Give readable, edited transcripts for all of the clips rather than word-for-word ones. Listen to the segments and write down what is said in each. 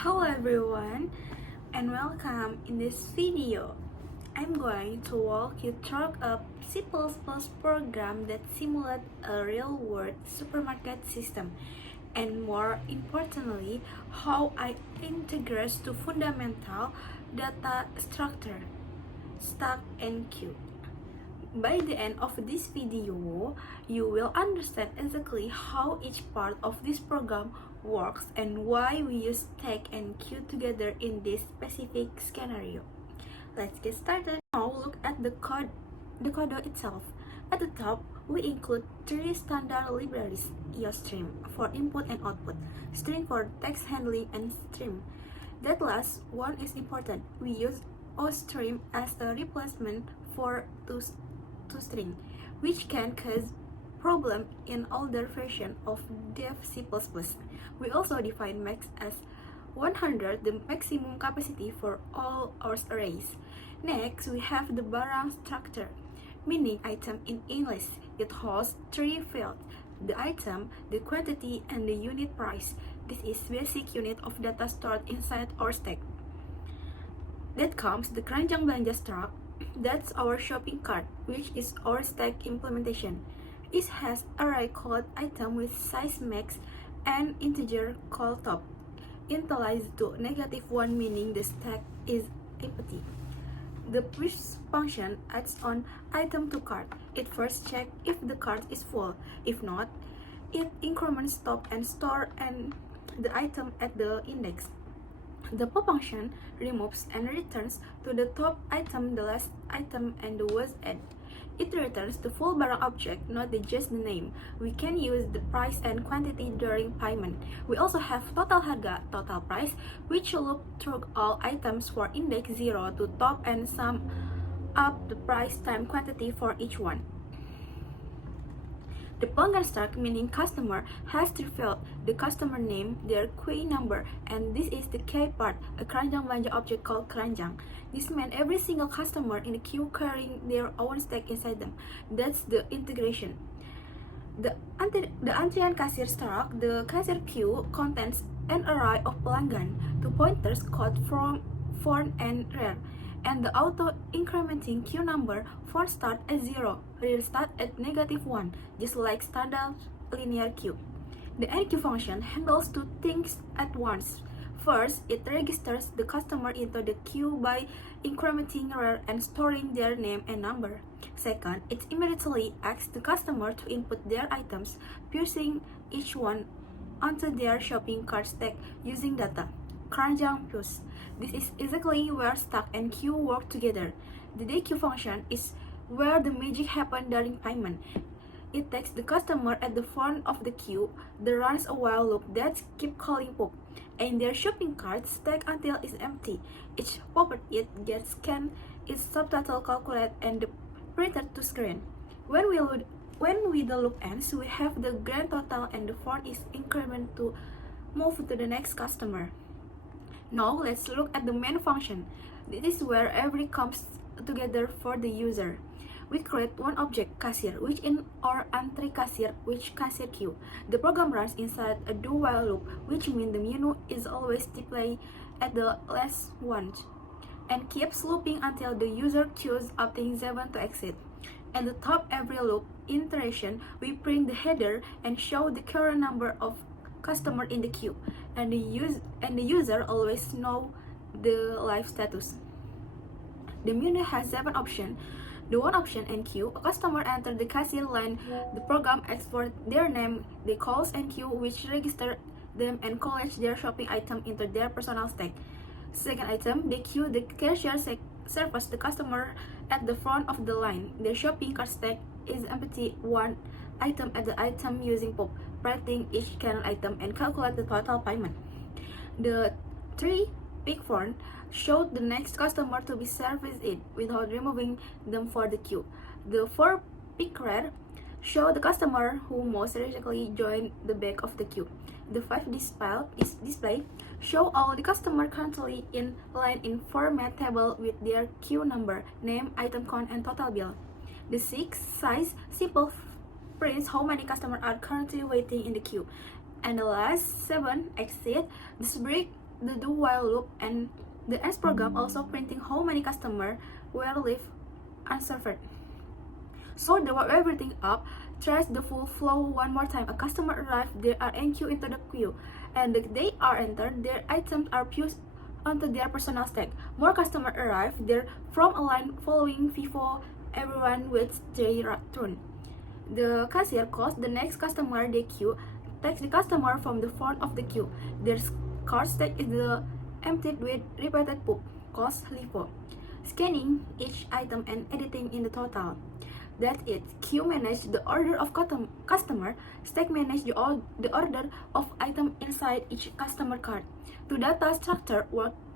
Hello everyone and welcome. In this video I'm going to walk you through a C++ program that simulates a real-world supermarket system and more importantly how it integrates to fundamental data structure, stack and queue. By the end of this video, you will understand exactly how each part of this program works and why we use stack and queue together in this specific scenario. Let's get started. Now look at the code itself. At the top, we include three standard libraries: stream for input and output, string for text handling, and stream. That last one is important. We use stream as a replacement for toString, which can cause problem in older version of dev C++. We also define max as 100, the maximum capacity for all our arrays. Next, we have the barang structure, meaning item in English. It hosts three fields: the item, the quantity, and the unit price. This is basic unit of data stored inside our stack. That comes the keranjang belanja struct. That's our shopping cart, which is our stack implementation. It has array called item with size max and integer called top. Initialized to -1, meaning the stack is empty. The push function adds on item to cart. It first checks if the cart is full. If not, it increments top and store and the item at the index. The pop function removes and returns to the top item the last item and the was added. It returns the full barang object, not just the name. We can use the price and quantity during payment. We also have total harga, total price, which loop through all items for index 0 to top and sum up the price time quantity for each one. The pelanggan struct, meaning customer, has three fields: the customer name, their queue number, and this is the key part, a keranjang belanja object called keranjang. This means every single customer in the queue carrying their own stack inside them. That's the integration. The antrian cashier struct, the cashier queue, contains an array of pelanggan, two pointers called from, and rare, and the auto-incrementing queue number for start at 0, rear start at -1, just like standard linear queue. The enqueue function handles two things at once. First, it registers the customer into the queue by incrementing rare and storing their name and number. Second, it immediately asks the customer to input their items, pushing each one onto their shopping cart stack using data. Keranjang push. This is exactly where stack and queue work together. The dequeue function is where the magic happens during payment. It takes the customer at the front of the queue, then runs a while loop that keeps calling pop, and their shopping cart stack until it's empty. Each pop it gets scanned, its subtotal calculated, and printed to screen. When the loop ends, we have the grand total and the font is incremented to move to the next customer. Now let's look at the main function. This is where everything comes together for the user. We create one object, cashier, which in our entry cashier, which cashier queue. The program runs inside a do-while loop, which means the menu is always displayed at the last one, and keeps looping until the user queues opting 7 to exit. At the top every loop iteration, we print the header and show the current number of customer in the queue, and the user always know the live status. The menu has 7 options. The one option enqueue, a customer enter the cashier line, the program asks for their name, they calls enqueue, which register them and collect their shopping item into their personal stack. Second item, they queue, the cashier serves the customer at the front of the line. Their shopping cart stack is empty, one item at the item using pop, printing each current item and calculate the total payment. The 3 pick font show the next customer to be serviced it without removing them for the queue. The 4 pick rare show the customer who most recently joined the back of the queue. The 5 display show all the customer currently in line in format table with their queue number, name, item count, and total bill. The 6 size simple prints how many customers are currently waiting in the queue. And the last 7 exit, this brick the do while loop, and the else program also printing how many customers will leave unserved. So to wrap everything up, trace the full flow one more time. A customer arrives, they are enqueued into the queue, and they are entered, their items are pushed onto their personal stack. More customers arrive, they're from a line following FIFO, everyone waits their turn. The cashier calls the next customer they queue, takes the customer from the front of the queue. Their cart stack is the emptied with repeated poop, calls LIFO. Scanning each item and editing in the total. That it. Queue manage the order of customer, stack manage the order of item inside each customer cart. Two data structure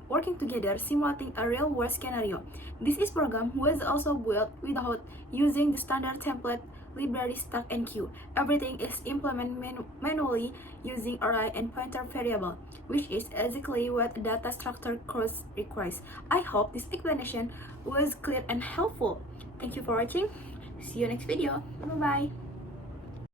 working together, simulating a real-world scenario. This is program was also built without using the standard template library stack and queue. Everything is implemented manually using array and pointer variable, which is exactly what a data structure course requires. I hope this explanation was clear and helpful. Thank you for watching. See you next video. Bye bye.